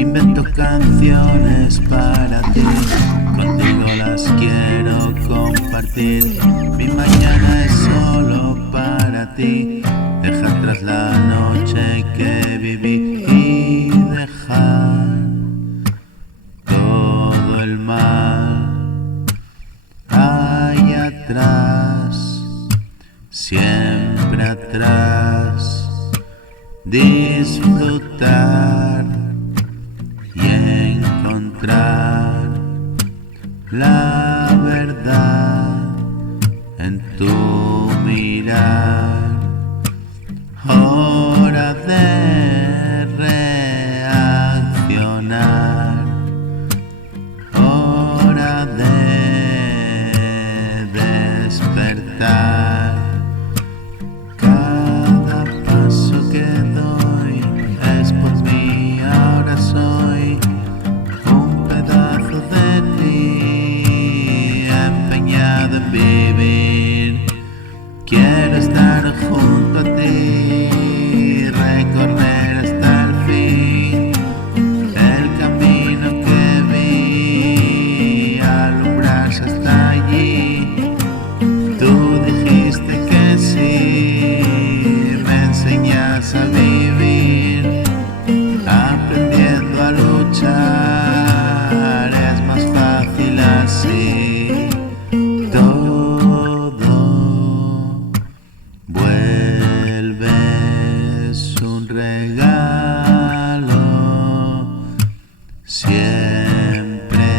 Invento canciones para ti, contigo las quiero compartir. Mi mañana es solo para ti. Deja atrás la noche que viví y dejar todo el mal ahí atrás, siempre atrás. Disfrutar y encontrar la verdad en tu mirar. Hora de reaccionar, hora de despertar. Cada paso que doy es por mí, ahora soy un pedazo de ti, empeñado en vivir. Quiero estar junto a ti, recorrer hasta el fin el camino que vi, alumbrarse hasta allí. Tú dijiste que sí, me enseñas a vivir, aprendiendo a luchar, es más fácil así. Todo vuelve, es un regalo, siempre,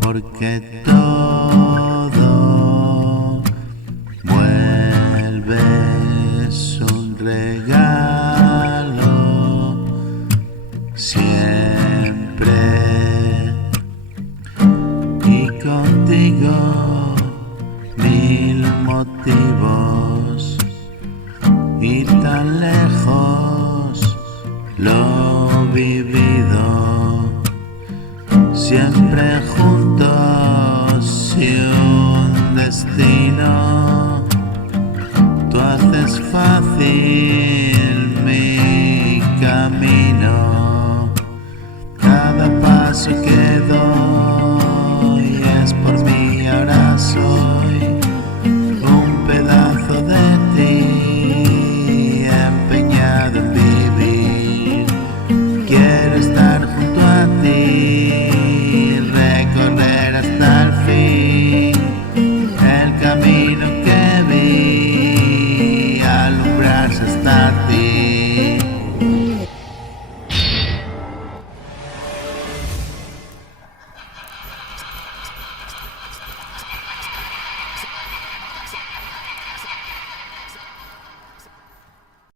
porque todo vuelve, es un regalo, siempre. Y contigo mil motivos, y tan lejos lo vivido, siempre juntos y un destino. Tú haces fácil